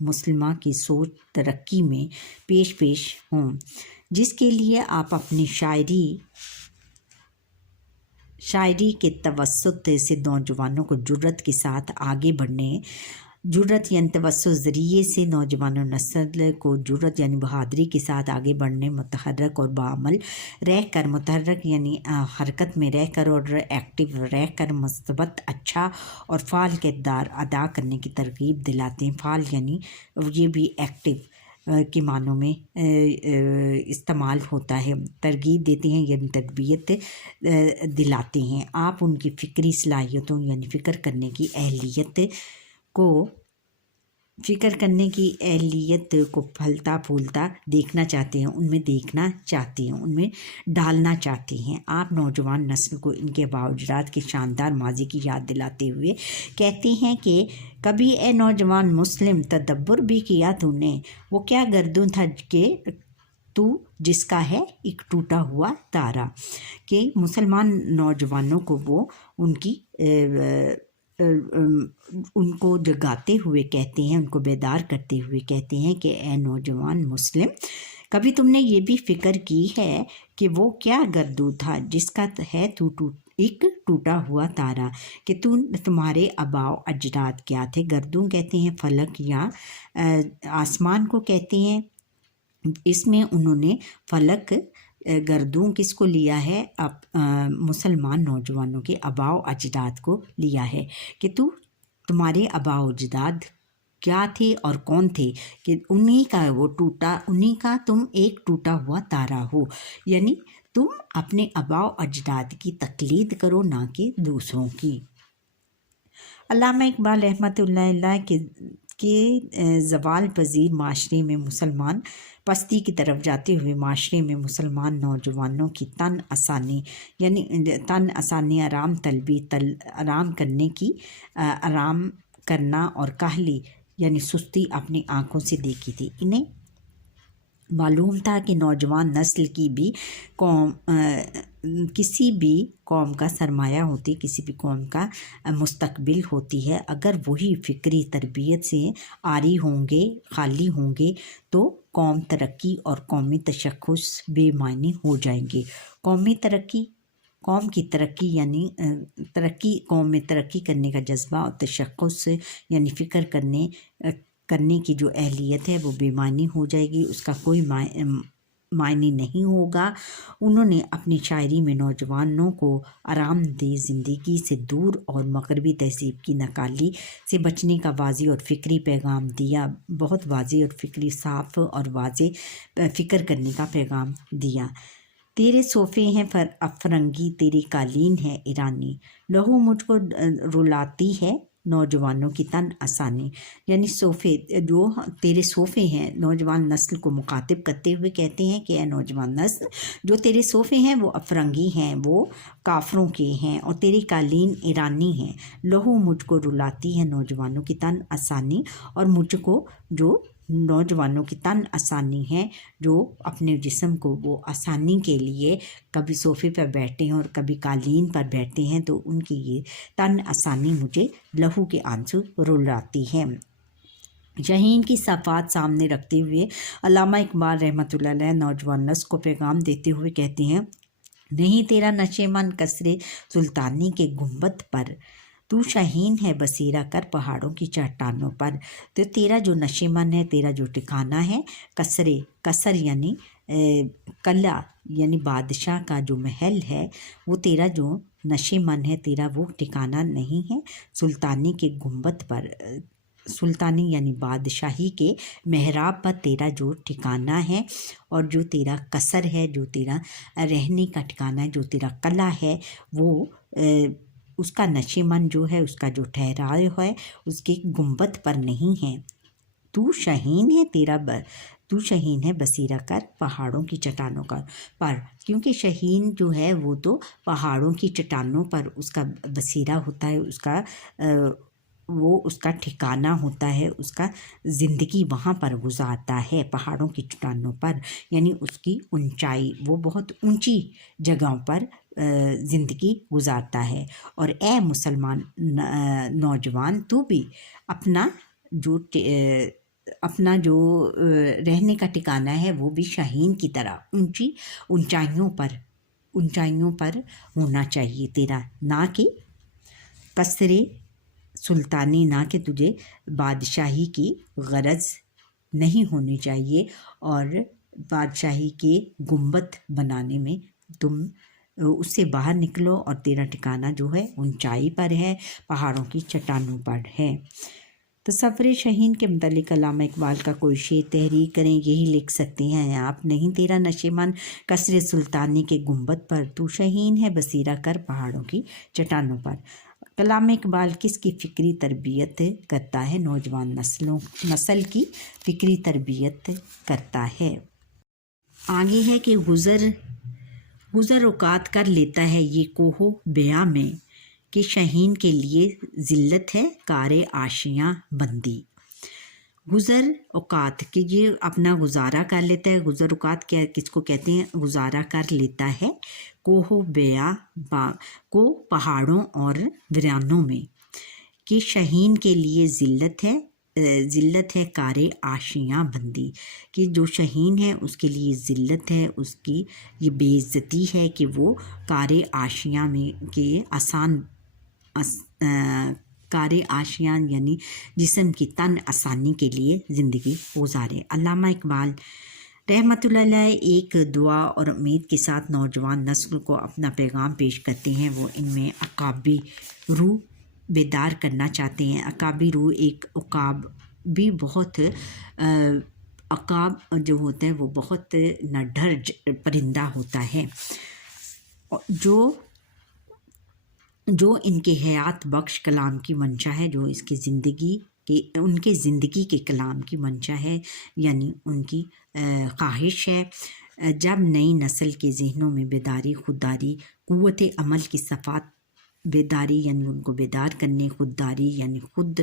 مسلمہ کی سوچ ترقی میں پیش ہوں، جس کے لیے آپ اپنی شاعری کے توسط سے نوجوانوں کو جرأت کے ساتھ آگے بڑھنے، جرأت یعنی توسط ذریعے سے نوجوانوں نسل کو جرأت یعنی بہادری کے ساتھ آگے بڑھنے، متحرک اور بعمل رہ کر، متحرک یعنی حرکت میں رہ کر اور ایکٹیو رہ کر مثبت، اچھا اور فعال کردار ادا کرنے کی ترغیب دلاتے ہیں۔ فعال یعنی یہ بھی ایکٹیو کے معنوں میں استعمال ہوتا ہے، ترغیب دیتے ہیں یعنی تربیت دلاتے ہیں۔ آپ ان کی فکری صلاحیتوں یعنی فکر کرنے کی اہلیت کو پھلتا پھولتا دیکھنا چاہتے ہیں، ان میں دیکھنا چاہتے ہیں، ان میں ڈالنا چاہتے ہیں۔ آپ نوجوان نسل کو ان کے آباء و اجداد کے شاندار ماضی کی یاد دلاتے ہوئے کہتے ہیں کہ کبھی اے نوجوان مسلم تدبر بھی کیا تو نے، وہ کیا گردوں تھا کہ تو جس کا ہے ایک ٹوٹا ہوا تارا، کہ مسلمان نوجوانوں کو وہ ان کو جگاتے ہوئے کہتے ہیں، ان کو بیدار کرتے ہوئے کہتے ہیں کہ اے نوجوان مسلم، کبھی تم نے یہ بھی فکر کی ہے کہ وہ کیا گردوں تھا جس کا ہے تو ایک ٹوٹا ہوا تارا، کہ تمہارے آباء و اجداد کیا تھے۔ گردوں کہتے ہیں فلک یا آسمان کو کہتے ہیں، اس میں انہوں نے فلک گردوں کس کو لیا ہے؟ مسلمان نوجوانوں کے آباء و اجداد کو لیا ہے، کہ تمہارے آباء و اجداد کیا تھے اور کون تھے، کہ انہی کا تم ایک ٹوٹا ہوا تارا ہو، یعنی تم اپنے آباء و اجداد کی تقلید کرو نہ کہ دوسروں کی۔ علامہ اقبال رحمۃ اللہ علیہ کے زوال پذیر معاشرے میں مسلمان پستی کی طرف جاتے ہوئے معاشرے میں مسلمان نوجوانوں کی تن آسانی آرام طلبی، آرام کرنا اور کاہلی یعنی سستی اپنی آنکھوں سے دیکھی تھی۔ انہیں معلوم تھا کہ نوجوان نسل کسی بھی قوم کا سرمایہ ہوتی، کسی بھی قوم کا مستقبل ہوتی ہے۔ اگر وہی فکری تربیت سے عاری ہوں گے، خالی ہوں گے، تو قوم ترقی اور قومی تشخص بے معنی ہو جائیں گے۔ قوم کی ترقی یعنی قوم میں ترقی کرنے کا جذبہ اور تشخص یعنی فکر کرنے کی جو اہلیت ہے وہ بے معنی ہو جائے گی، اس کا کوئی معنی نہیں ہوگا۔ انہوں نے اپنی شاعری میں نوجوانوں کو آرام دہ زندگی سے دور اور مغربی تہذیب کی ناکالی سے بچنے کا واضح اور فکری پیغام دیا، بہت واضح اور فکری صاف اور واضح فکر کرنے کا پیغام دیا۔ تیرے صوفے ہیں افرنگی، تیری قالین ہے ایرانی، لہو مجھ کو رلاتی ہے نوجوانوں کی تن آسانی، یعنی جو تیرے صوفے ہیں، نوجوان نسل کو مخاطب کرتے ہوئے کہتے ہیں کہ اے نوجوان نسل، جو تیرے صوفے ہیں وہ افرنگی ہیں، وہ کافروں کے ہیں، اور تیری قالین ایرانی ہیں۔ لہو مجھ کو رلاتی ہے نوجوانوں کی تن آسانی، اور مجھ کو جو نوجوانوں کی تن آسانی ہے، جو اپنے جسم کو وہ آسانی کے لیے کبھی صوفے پر بیٹھتے ہیں اور کبھی قالین پر بیٹھتے ہیں، تو ان کی یہ تن آسانی مجھے لہو کے آنسو رلاتی ہے۔ شاہین کی صفات سامنے رکھتے ہوئے علامہ اقبال رحمۃ اللہ علیہ نوجوان نسل کو پیغام دیتے ہوئے کہتے ہیں، نہیں تیرا نشیمن کسرے سلطانی کے گنبد پر، تو شاہین ہے بسیرا کر پہاڑوں کی چٹانوں پر۔ تو تیرا جو نشیمن ہے، تیرا جو ٹھکانہ ہے، کسر یعنی قلعہ یعنی بادشاہ کا جو محل ہے، وہ تیرا جو نشیمن ہے، تیرا وہ ٹھکانہ نہیں ہے سلطانی کے گنبد پر، سلطانی یعنی بادشاہی کے محراب پر تیرا جو ٹھکانہ ہے، اور جو تیرا قصر ہے، جو تیرا رہنے کا ٹھکانہ ہے، جو تیرا قلعہ ہے، وہ اس کا نشیمن جو ہے، اس کا جو ٹھہراؤ ہے، اس کے گنبد پر نہیں ہے۔ تو شاہین ہے بسیرا کر پہاڑوں کی چٹانوں پر، کیونکہ شاہین جو ہے وہ تو پہاڑوں کی چٹانوں پر اس کا بسیرا ہوتا ہے، اس کا ٹھکانہ ہوتا ہے، اس کا زندگی وہاں پر گزارتا ہے، پہاڑوں کی چٹانوں پر، یعنی اس کی اونچائی، وہ بہت اونچی جگہوں پر زندگی گزارتا ہے۔ اور اے مسلمان نوجوان، تو بھی اپنا جو اپنا جو رہنے کا ٹھکانہ ہے وہ بھی شاہین کی طرح اونچی اونچائیوں پر ہونا چاہیے تیرا، نہ کہ قصر سلطانی، نہ کہ تجھے بادشاہی کی غرض نہیں ہونی چاہیے، اور بادشاہی کے گنبد بنانے میں تم اس سے باہر نکلو، اور تیرا ٹھکانہ جو ہے اونچائی پر ہے، پہاڑوں کی چٹانوں پر ہے۔ تصور شاہین کے متعلق علامہ اقبال کا کوئی شعر تحریر کریں، یہی لکھ سکتے ہیں آپ، نہیں تیرا نشیمن قصر سلطانی کے گنبد پر، تو شاہین ہے بسیرا کر پہاڑوں کی چٹانوں پر۔ علامہ اقبال کس کی فکری تربیت کرتا ہے؟ نوجوان نسل کی فکری تربیت کرتا ہے۔ آگے ہے کہ گزر اوقات کر لیتا ہے یہ کوہ بیاں میں، کہ شاہین کے لیے ذلت ہے کار آشیاں بندی۔ گزر اوقات کہ یہ اپنا گزارا کر لیتا ہے، گزر اوقات کیا کس کو کہتے ہیں؟ گزارا کر لیتا ہے کوہ بیاں کو پہاڑوں اور ویرانوں میں، کہ شاہین کے لیے ذلت ہے کار آشیاں بندی، کہ جو شاہین ہے اس کے لیے ذلت ہے، اس کی یہ بے عزتی ہے کہ وہ کار آشیاں میں کے کار آشیاں یعنی جسم کی تن آسانی کے لیے زندگی گزارے۔ علامہ اقبال رحمۃ اللہ علیہ ایک دعا اور امید کے ساتھ نوجوان نسل کو اپنا پیغام پیش کرتے ہیں۔ وہ ان میں عقابی روح بیدار کرنا چاہتے ہیں۔ عقابی روح ایک عقاب بھی بہت عقاب جو ہوتا ہے وہ بہت نڈھر پرندہ ہوتا ہے، جو ان کے حیات بخش کلام کی منشا ہے، جو اس کی ان کے زندگی کے کلام کی منشا ہے، یعنی ان کی خواہش ہے۔ جب نئی نسل کے ذہنوں میں بیداری، خودداری، قوت عمل کی صفات بیداری یعنی ان کو بیدار کرنے، خودداری یعنی خود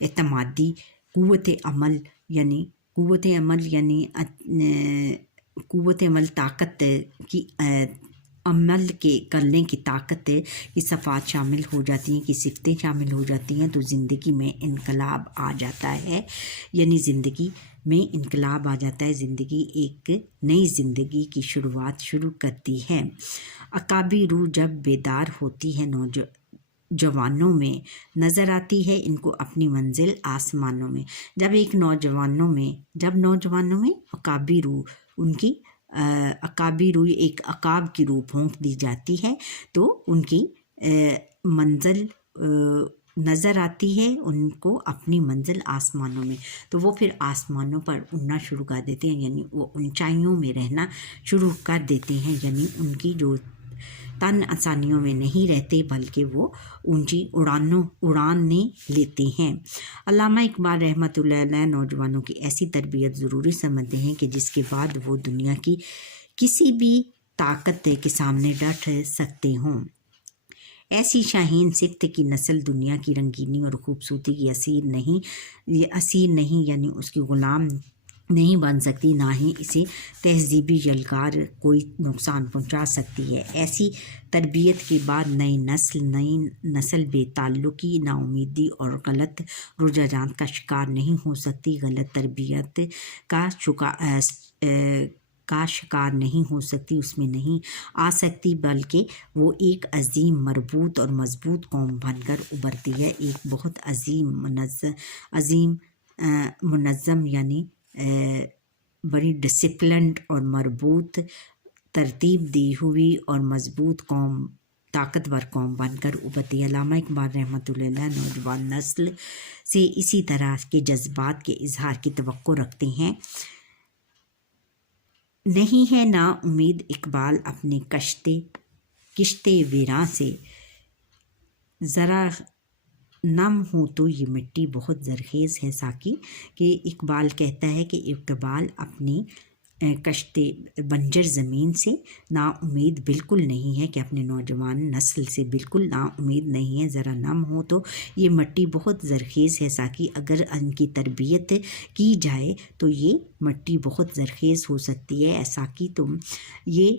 اعتمادی، قوت عمل طاقت کی عمل کے کرنے کی طاقت کی صفات شامل ہو جاتی ہیں، کی صفتیں شامل ہو جاتی ہیں، تو زندگی میں انقلاب آ جاتا ہے، یعنی زندگی میں انقلاب آ جاتا ہے، زندگی ایک نئی زندگی کی شروعات شروع کرتی ہے۔ عقابی روح جب بیدار ہوتی ہے جوانوں میں، نظر آتی ہے ان کو اپنی منزل آسمانوں میں۔ جب نوجوانوں میں عقابی روح ایک عقاب کی روح پھونک دی جاتی ہے، تو ان کی منزل نظر آتی ہے ان کو اپنی منزل آسمانوں میں، تو وہ پھر آسمانوں پر اڑنا شروع کر دیتے ہیں، یعنی وہ اونچائیوں میں رہنا شروع کر دیتے ہیں، یعنی ان کی جو تن آسانیوں میں نہیں رہتے بلکہ وہ اونچی اڑانیں لیتے ہیں۔ علامہ اقبال رحمۃ اللہ علیہ نوجوانوں کی ایسی تربیت ضروری سمجھتے ہیں کہ جس کے بعد وہ دنیا کی کسی بھی طاقت کے سامنے ڈٹ سکتے ہوں۔ ایسی شاہین صفت کی نسل دنیا کی رنگینی اور خوبصورتی کی اسیر نہیں یعنی اس کی غلام نہیں بن سکتی، نہ ہی اسے تہذیبی یلغار کوئی نقصان پہنچا سکتی ہے۔ ایسی تربیت کے بعد نئی نسل بے تعلقی، نا امیدی اور غلط رجحانات کا شکار نہیں ہو سکتی، غلط تربیت کا شکار نہیں ہو سکتی، اس میں نہیں آ سکتی، بلکہ وہ ایک عظیم، مربوط اور مضبوط قوم بن کر ابھرتی ہے، ایک بہت عظیم منظم یعنی بڑی ڈسپلنڈ اور مربوط، ترتیب دی ہوئی اور مضبوط قوم، طاقتور قوم بن کر ابھرتی ہے۔ علامہ اقبال رحمۃ اللہ علیہ نوجوان نسل سے اسی طرح کے جذبات کے اظہار کی توقع رکھتے ہیں۔ نہیں ہے نا امید اقبال اپنے کشتے ویراں سے، ذرا نم ہو تو یہ مٹی بہت زرخیز ہے ساقی، کہ اقبال کہتا ہے کہ اقبال اپنی کشتے بنجر زمین سے نا امید بالکل نہیں ہے، کہ اپنے نوجوان نسل سے بالکل نا امید نہیں ہے، ذرا نم ہو تو یہ مٹی بہت زرخیز ہے ساقی، اگر ان کی تربیت کی جائے تو یہ مٹی بہت زرخیز ہو سکتی ہے ساقی، تم یہ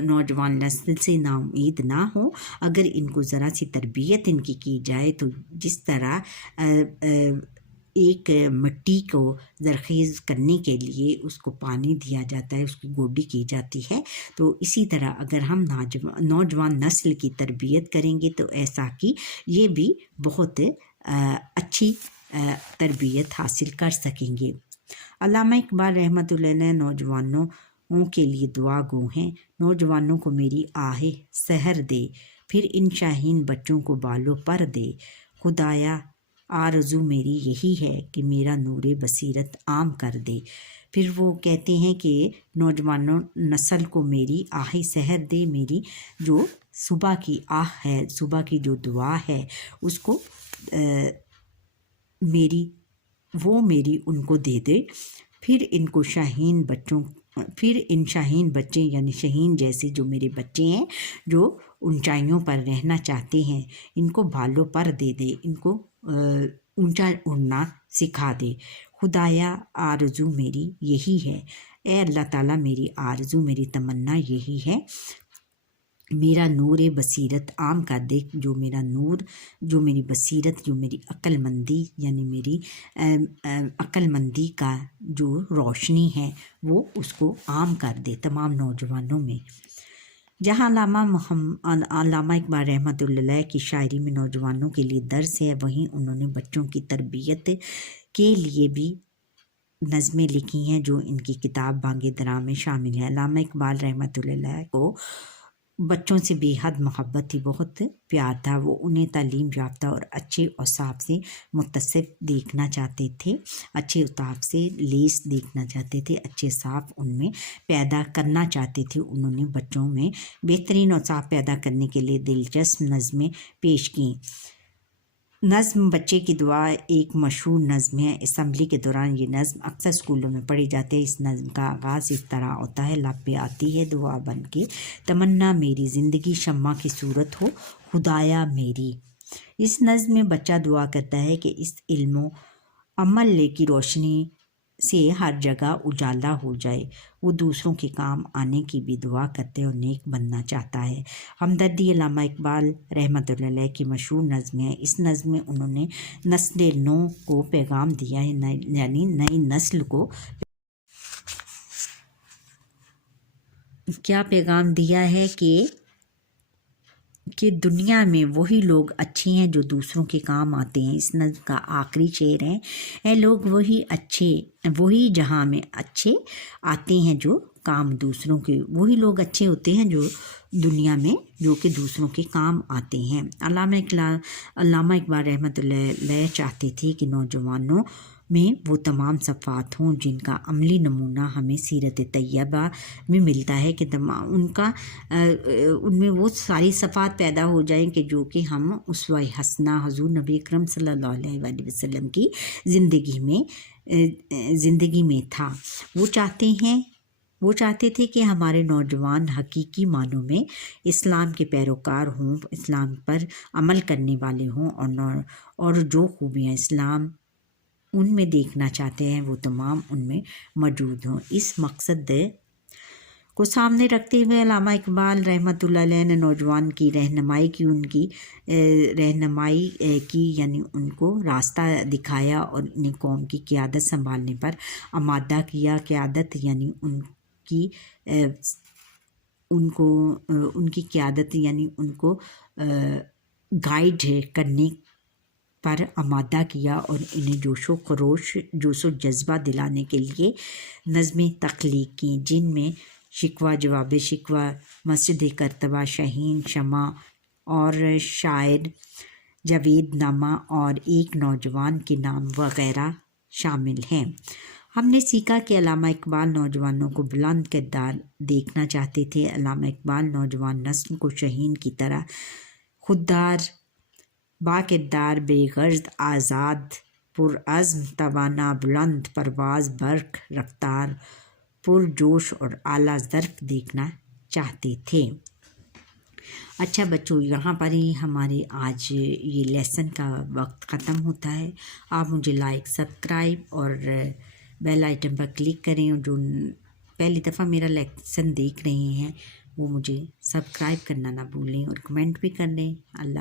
نوجوان نسل سے نا امید نہ ہو، اگر ان کو ذرا سی تربیت ان کی جائے تو جس طرح ایک مٹی کو زرخیز کرنے کے لیے اس کو پانی دیا جاتا ہے، اس کی گوڈی کی جاتی ہے۔ تو اسی طرح اگر ہم نوجوان نسل کی تربیت کریں گے تو ایسا کہ یہ بھی بہت اچھی تربیت حاصل کر سکیں گے۔ علامہ اقبال رحمۃ اللہ علیہ نوجوانوں کے لیے دعا گو ہیں۔ نوجوانوں کو میری آہ سحر دے، پھر ان شاہین بچوں کو بالوں پر دے۔ خدایا آرزو میری یہی ہے کہ میرا نور بصیرت عام کر دے۔ پھر وہ کہتے ہیں کہ نوجوانوں نسل کو میری آہ سحر دے، میری جو صبح کی آہ ہے، صبح کی جو دعا ہے، اس کو میری ان کو دے دے۔ پھر ان شاہین بچے یعنی شہین جیسے جو میرے بچے ہیں جو اونچائیوں پر رہنا چاہتے ہیں، ان کو بالوں پر دے دے، ان کو اونچا اڑنا سکھا دے۔ خدایا آرزو میری یہی ہے، اے اللہ تعالیٰ میری آرزو میری تمنا یہی ہے، میرا نور بصیرت عام کر دے، جو میرا نور، جو میری بصیرت، جو میری عقل مندی یعنی میری عقل مندی کا جو روشنی ہے وہ اس کو عام کر دے تمام نوجوانوں میں۔ جہاں علامہ اقبال رحمۃ اللہ علیہ کی شاعری میں نوجوانوں کے لیے درس ہے، وہیں انہوں نے بچوں کی تربیت کے لیے بھی نظمیں لکھی ہیں جو ان کی کتاب بانگ درا میں شامل ہیں۔ علامہ اقبال رحمۃ اللہ علیہ کو بچوں سے بے حد محبت تھی، بہت پیار تھا۔ وہ انہیں تعلیم یافتہ اور اچھے اوصاف سے متصف دیکھنا چاہتے تھے، اچھے اوصاف سے لیس دیکھنا چاہتے تھے، اچھے اوصاف ان میں پیدا کرنا چاہتے تھے۔ انہوں نے بچوں میں بہترین اوصاف پیدا کرنے کے لیے دلچسپ نظمیں پیش کیں۔ نظم بچے کی دعا ایک مشہور نظم ہے۔ اسمبلی کے دوران یہ نظم اکثر اسکولوں میں پڑھی جاتی ہے۔ اس نظم کا آغاز اس طرح ہوتا ہے، لب پہ آتی ہے دعا بن کے، تمنا میری زندگی شمع کی صورت ہو خدایا میری۔ اس نظم میں بچہ دعا کرتا ہے کہ اس علم و عمل کی روشنی سے ہر جگہ اجالا ہو جائے۔ وہ دوسروں کے کام آنے کی بھی دعا کرتے اور نیک بننا چاہتا ہے۔ ہمدردی علامہ اقبال رحمۃ اللہ علیہ کی مشہور نظم ہے۔ اس نظم میں انہوں نے نسل نو کو پیغام دیا ہے، یعنی نئی نسل کو کیا پیغام دیا ہے کہ دنیا میں وہی لوگ اچھے ہیں جو دوسروں کے کام آتے ہیں۔ اس نظم کا آخری شعر ہے، اے لوگ وہی جہاں میں اچھے آتے ہیں جو کام دوسروں کے، وہی لوگ اچھے ہوتے ہیں جو دنیا میں جو کہ دوسروں کے کام آتے ہیں۔ علامہ اقبال رحمۃ اللہ علیہ چاہتے تھے کہ نوجوانوں میں وہ تمام صفات ہوں جن کا عملی نمونہ ہمیں سیرت طیبہ میں ملتا ہے، کہ ان میں وہ ساری صفات پیدا ہو جائیں کہ جو کہ ہم اسوہ حسنہ حضور نبی اکرم صلی اللہ علیہ وآلہ وسلم کی زندگی میں تھا۔ وہ چاہتے تھے کہ ہمارے نوجوان حقیقی معنوں میں اسلام کے پیروکار ہوں، اسلام پر عمل کرنے والے ہوں، اور جو خوبیاں اسلام ان میں دیکھنا چاہتے ہیں وہ تمام ان میں موجود ہوں۔ اس مقصد کو سامنے رکھتے ہوئے علامہ اقبال رحمۃ اللہ علیہ نے نوجوان کی رہنمائی کی، یعنی ان کو راستہ دکھایا اور انہیں قوم کی قیادت سنبھالنے پر آمادہ کیا۔ قیادت یعنی ان کی قیادت یعنی ان کو گائیڈ کرنے پر آمادہ کیا، اور انہیں جوش و جذبہ دلانے کے لیے نظمیں تخلیق کیں، جن میں شکوہ جواب شکوہ، مسجد کرتبہ، شہین، شمع اور شاعر جاوید نامہ اور ایک نوجوان کے نام وغیرہ شامل ہیں۔ ہم نے سیکھا کہ علامہ اقبال نوجوانوں کو بلند کردار دیکھنا چاہتے تھے۔ علامہ اقبال نوجوان نسل کو شہین کی طرح خوددار، با کردار، بے غرض، آزاد، پرعزم، توانا، بلند پرواز، برق رفتار، پرجوش اور اعلیٰ ظرف دیکھنا چاہتے تھے۔ اچھا بچوں، یہاں پر ہی ہمارے آج یہ لیسن کا وقت ختم ہوتا ہے۔ آپ مجھے لائک، سبسکرائب اور بیل آئٹم پر کلک کریں، اور جو پہلی دفعہ میرا لیسن دیکھ رہے ہیں وہ مجھے سبسکرائب کرنا نہ بھولیں، اور کمنٹ بھی کر لیں۔ اللہ